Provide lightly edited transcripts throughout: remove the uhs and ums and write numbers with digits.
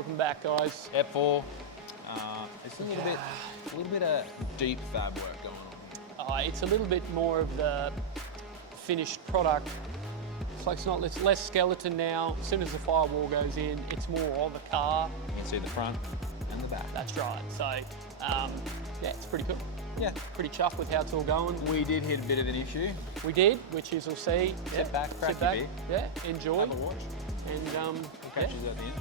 Welcome back, guys. F4. It's a little bit of deep fab work going on. It's a little bit more of the finished product. It's less skeleton now. As soon as the firewall goes in, it's more of a car. You can see the front and the back. That's right. So, yeah, it's pretty cool. Yeah. Pretty chuffed with how it's all going. We did hit a bit of an issue. We did, which is, we'll see. Sit back, crack your beer. Yeah, enjoy. Have a watch. And We'll catch you at the end.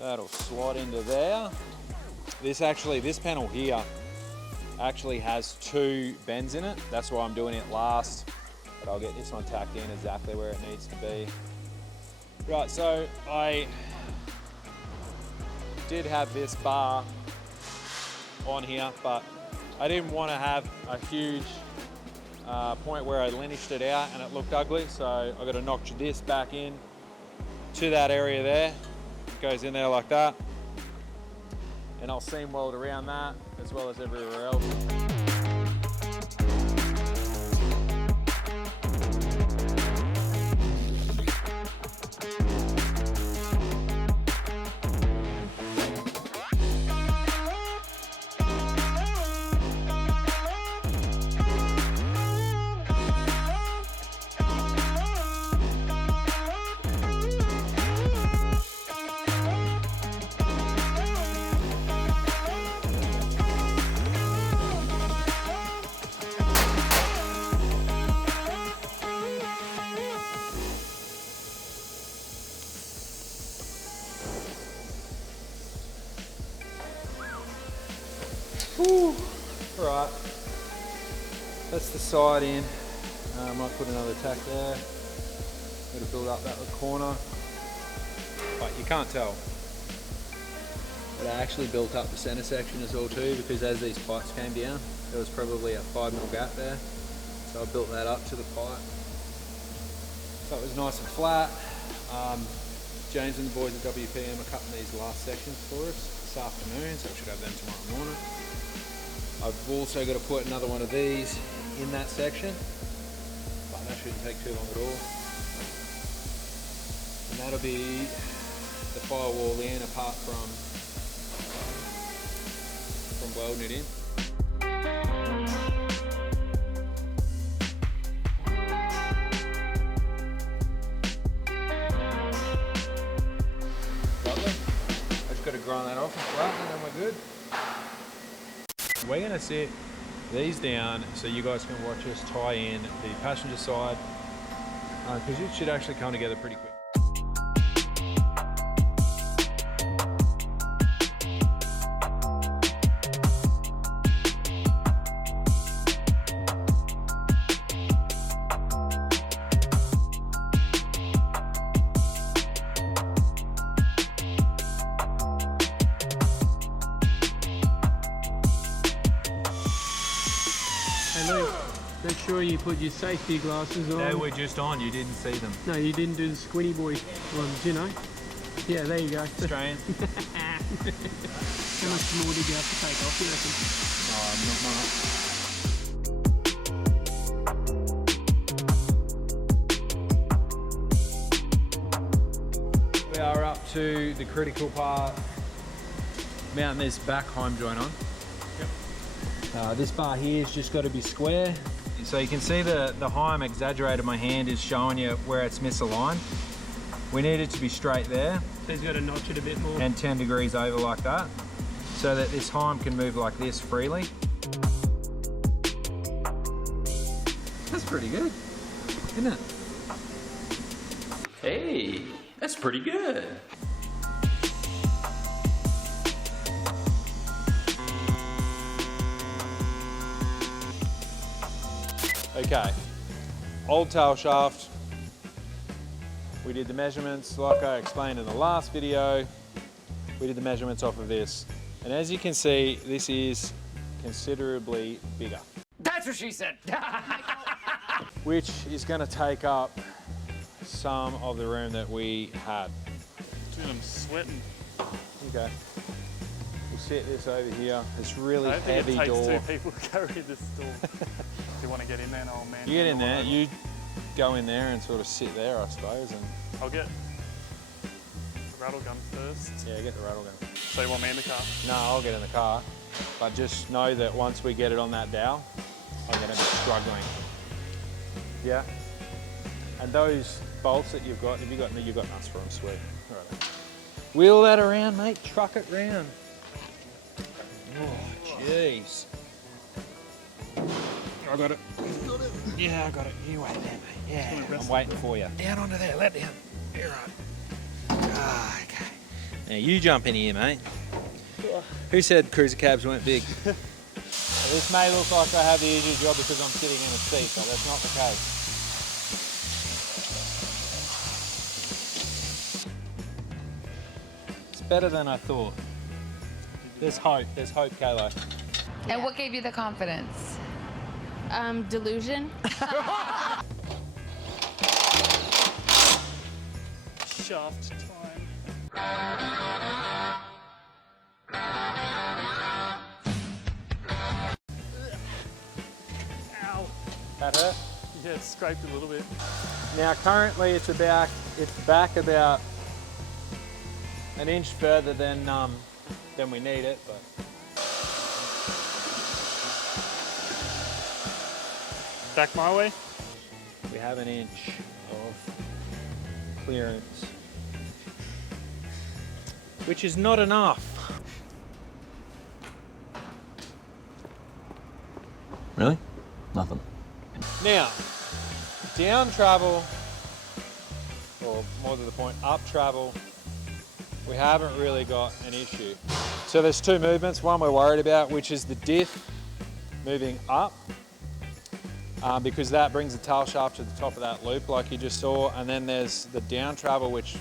That'll slot into there. This panel here actually has 2 bends in it. That's why I'm doing it last, but I'll get this one tacked in exactly where it needs to be. Right, so I did have this bar on here, but I didn't want to have a huge point where I lineaged it out and it looked ugly, so I got to notch this back in to that area there. It goes in there like that. And I'll seam weld around that as well as everywhere else. Whew. Right, that's the side in. I might put another tack there. Got to build up that corner, but you can't tell. But I actually built up the center section as well too, because as these pipes came down, there was probably a 5mm gap there. So I built that up to the pipe. So it was nice and flat. James and the boys at WPM are cutting these last sections for us this afternoon, so we should have them tomorrow morning. I've also got to put another one of these in that section, but that shouldn't take too long at all. And that'll be the firewall in, apart from welding it in. Lovely. I just got to grind that off and flatten, and then we're good. We're going to sit these down so you guys can watch us tie in the passenger side, because it should actually come together pretty quick. Make sure you put your safety glasses on. They were just on, you didn't see them. No, you didn't do the squinty boy ones, you know. Yeah, there you go. Australian. How much more did you have to take off, you reckon? We are up to the critical part, mounting this back home joint on. Yep. This bar here has just got to be square. So you can see the Heim exaggerated my hand is showing you where it's misaligned. We need it to be straight there. So he's got to notch it a bit more. And 10 degrees over like that, so that this Heim can move like this freely. That's pretty good, isn't it? Hey, that's pretty good. Okay, old tail shaft. We did the measurements like I explained in the last video. We did the measurements off of this. And as you can see, this is considerably bigger. what she said. which is going to take up some of the room that we had. Dude, I'm sweating. Okay. We'll set this over here. It's really I don't think heavy it takes door. two people to carry this door. Do you want to get in there, old man? You get in there, you go in there and sort of sit there, I suppose, and I'll get the rattle gun first. yeah, get the rattle gun. So you want me in the car? No, I'll get in the car, but just know that once we get it on that dowel, I'm going to be struggling. Yeah. And those bolts that you've got nuts for them, sweet. Right. Wheel that around, mate. Truck it round. Oh, jeez. I got it. Yeah, I got it. You wait there, mate. Yeah, I'm waiting for you. Down onto there, let down. You're right. Ah, okay. Now you jump in here, mate. Who said cruiser cabs weren't big? This may look like I have the easier job because I'm sitting in a seat, but that's not the case. It's better than I thought. There's hope, Kayla. And what gave you the confidence? Delusion. Shaft time. Ow. That hurt? Yeah, it scraped a little bit. Now currently it's back about an inch further than we need it, but Back my way. we have an inch of clearance, which is not enough. Really? Nothing. Now, down travel, or more to the point, up travel, we haven't really got an issue. So there's two movements, one we're worried about, which is the diff moving up, because that brings the tail shaft to the top of that loop like you just saw, and then there's the down travel, which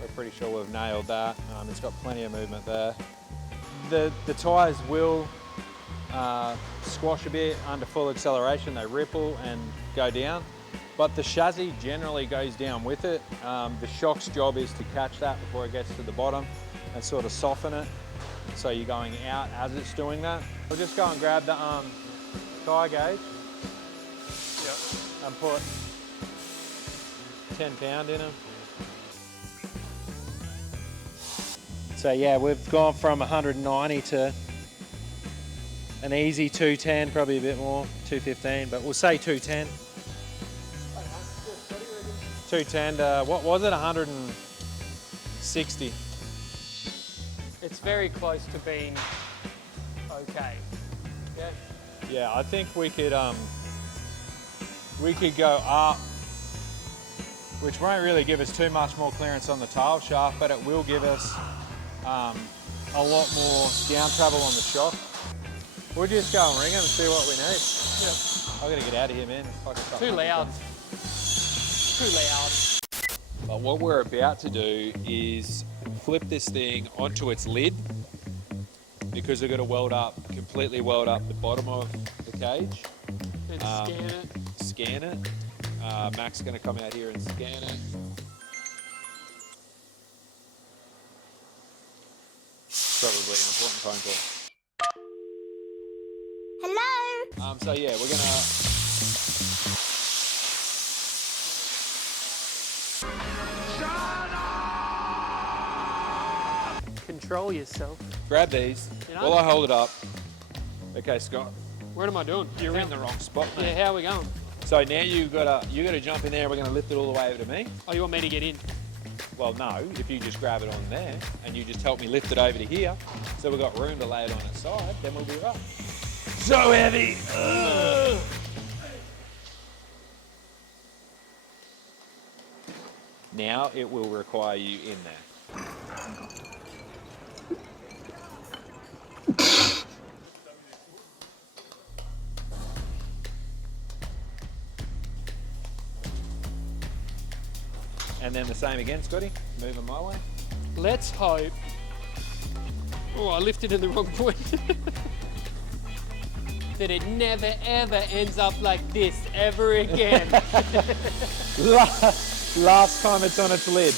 we're pretty sure we've nailed that. It's got plenty of movement there. The tyres will squash a bit under full acceleration, they ripple and go down, but the chassis generally goes down with it. The shock's job is to catch that before it gets to the bottom and sort of soften it, so you're going out as it's doing that. We'll just go and grab the tyre gauge and put 10 pound in them. So yeah, we've gone from 190 to an easy 210, probably a bit more, 215, but we'll say 210. 210 to, what was it, 160. It's very close to being okay. Yeah. Yeah, I think we could go up, which won't really give us too much more clearance on the tail shaft, but it will give us a lot more down travel on the shock. We'll just go and ring them and see what we need. Yep. I'm gonna get out of here, man. Too loud. Too loud. But what we're about to do is flip this thing onto its lid, because we're gonna completely weld up the bottom of the cage. And Scan it. Mac's gonna come out here and scan it. Probably an important phone call. Hello. So yeah, we're gonna. Control yourself. Grab these You know? while I hold it up. Okay, Scott, What am I doing? you're in the wrong spot, mate. Yeah, how are we going? So now you gotta jump in there. We're gonna lift it all the way over to me. Oh, you want me to get in? Well, no, if you just grab it on there and you just help me lift it over to here, so we've got room to lay it on its side, then we'll be right. So heavy. Ugh. Now it will require you in there. And then the same again, Scotty. Moving my way. Let's hope. Oh, I lifted in the wrong point. that it never ever ends up like this ever again. Last time it's on its lid.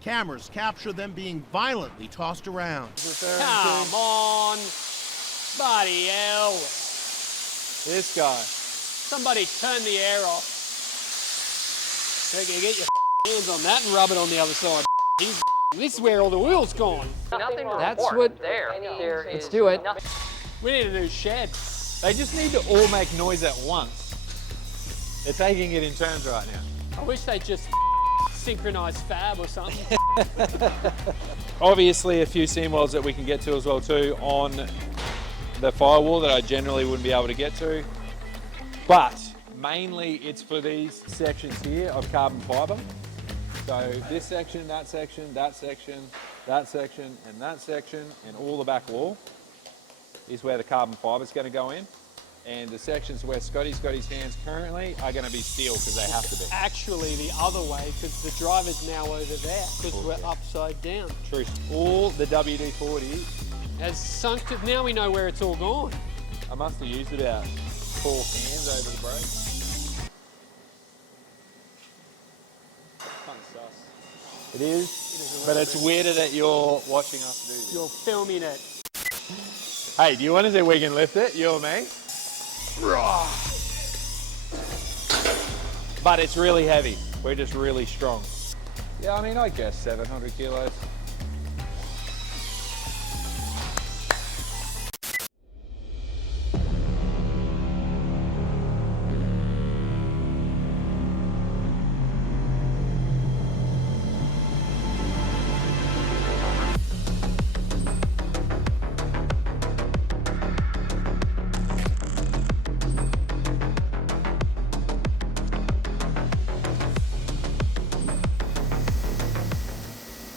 Cameras capture them being violently tossed around. Come on. Bloody hell. This guy. Somebody turn the air off. Okay, get your hands on that and rub it on the other side. This is where all the oil's gone. That's what. Let's do it. We need a new shed. They just need to all make noise at once. They're taking it in turns right now. I wish they'd just synchronize fab or something. Obviously a few seam welds that we can get to as well too on the firewall that I generally wouldn't be able to get to. But mainly it's for these sections here of carbon fibre. So this section, that section, that section, that section, and that section, and all the back wall is where the carbon fibre is going to go in. And the sections where Scotty's got his hands currently are going to be steel because they have to be. Actually the other way because the driver's now over there because we're upside down. True. All the WD-40, Has sunk to, now we know where it's all gone. I must have used about 4 cans over the break. Kind of sus. It is, but it's weirder that you're watching us do this. You're filming it. Hey, do you want to see if we can lift it, you or me? But it's really heavy. We're just really strong. Yeah, I mean, I guess 700 kilos.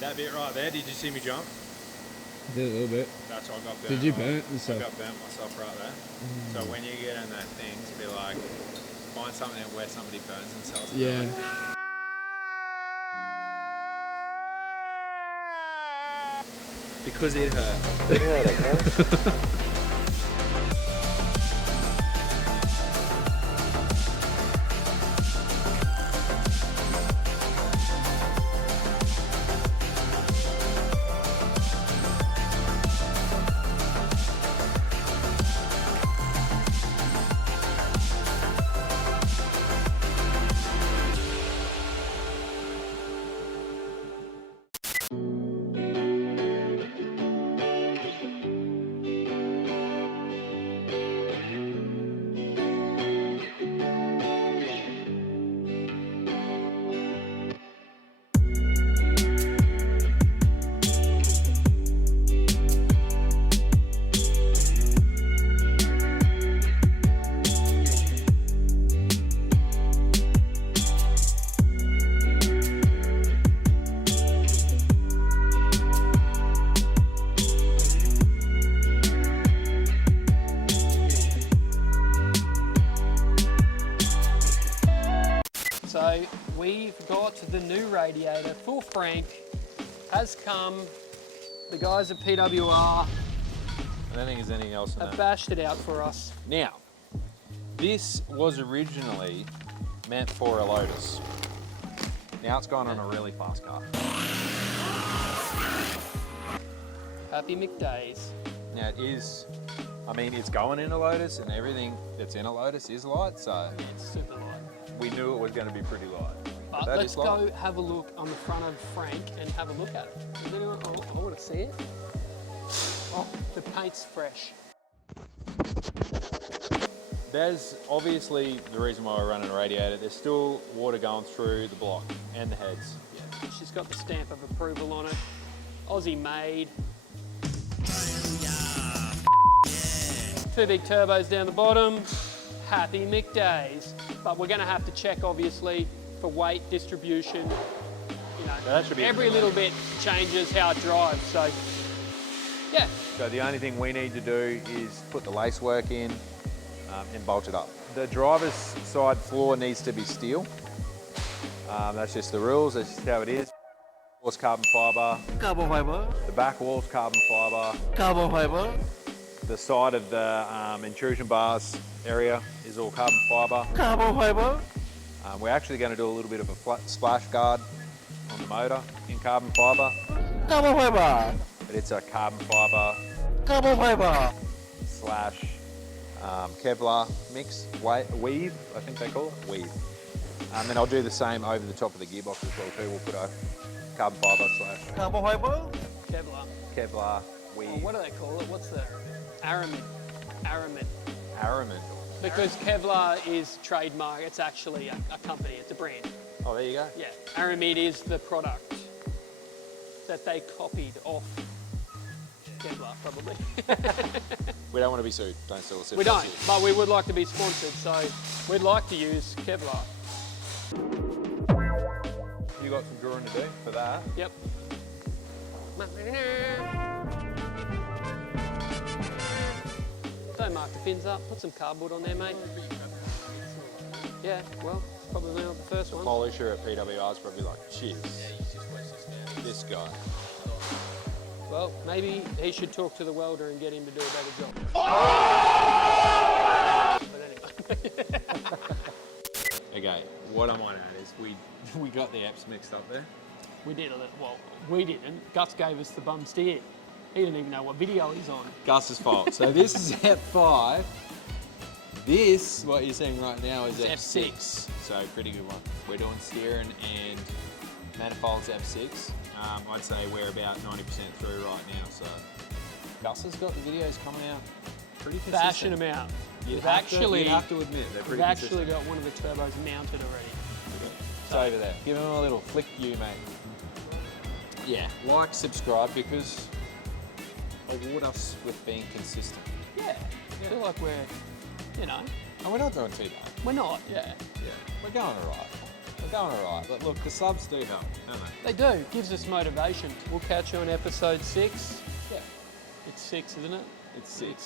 That bit right there, did you see me jump? I did a little bit. That's what I got burnt. Did you right. burn it I yourself? got burnt myself right there. So when you get in that thing, to be like, find something where somebody burns themselves. Yeah. Because it hurt. So we've got the new radiator for Frank has come. The guys at PWR I don't think there's anything else in have that. bashed it out for us. Now, this was originally meant for a Lotus. Now it's gone on a really fast car. Happy McDays. Now it is, I mean, it's going in a Lotus and everything that's in a Lotus is light, so It's super light. we knew it was going to be pretty light. But that let's is light. go have a look on the front of Frank and have a look at it. Does anyone, I want to see it. Oh, the paint's fresh. There's obviously the reason why we're running a radiator. There's still water going through the block and the heads. Yeah, she's got the stamp of approval on it. Aussie made. Two big turbos down the bottom. Happy McDays. But we're going to have to check, obviously, for weight distribution. You know, that should be every little bit changes how it drives. So, yeah. So the only thing we need to do is put the lace work in and bolt it up. The driver's side floor needs to be steel. That's just the rules, that's just how it is. Wall's carbon fibre. Carbon fiber. The back wall's carbon fibre. Carbon fiber. The side of the intrusion bars area is all carbon fibre. We're actually going to do a little bit of a splash guard on the motor in carbon fibre. But it's a carbon fibre slash Kevlar mix, weave, I think they call it, weave. And I'll do the same over the top of the gearbox as well too. We'll put a carbon fibre slash Kevlar. Kevlar weave. Oh, what do they call it? What's the aramid? Aramid. Because Kevlar is trademark. It's actually a company. It's a brand. Oh, there you go. Yeah. Aramid is the product that they copied off Kevlar, probably. We don't want to be sued. Don't sell us. We don't, but we would like to be sponsored, so we'd like to use Kevlar. You got some drawing to do for that? Yep. Don't mark the fins up. Put some cardboard on there, mate. Yeah, well, probably not the first one. Polisher at PWR's probably like, cheers. This guy. Well, maybe he should talk to the welder and get him to do a better job. But anyway. Okay, what I might add is we got the apps mixed up there. We did a little, well, we didn't. Gus gave us the bum steer. He didn't even know what video he's on. Gus's fault. So this is F5. This, what you're seeing right now, is F6. So pretty good one. We're doing steering and manifolds F6. I'd say we're about 90% through right now. So Gus has got the videos coming out pretty consistent. Fashion amount. You'd We've have actually, to admit, they're pretty we've actually consistent. got one of the turbos mounted already. It's over there. Give him a little flick you, mate. Yeah, like, subscribe, because award us with being consistent. Yeah, I feel like we're, you know, And we're not doing too bad. we're not, yeah. Yeah, we're going alright. We're going alright, but look, the subs do help, don't they? They do, gives us motivation. We'll catch you on episode 6. Yeah. It's 6, isn't it? It's 6. It's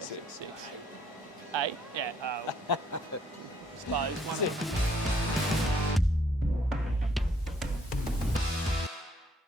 6. Six. 8? Yeah, suppose. 6.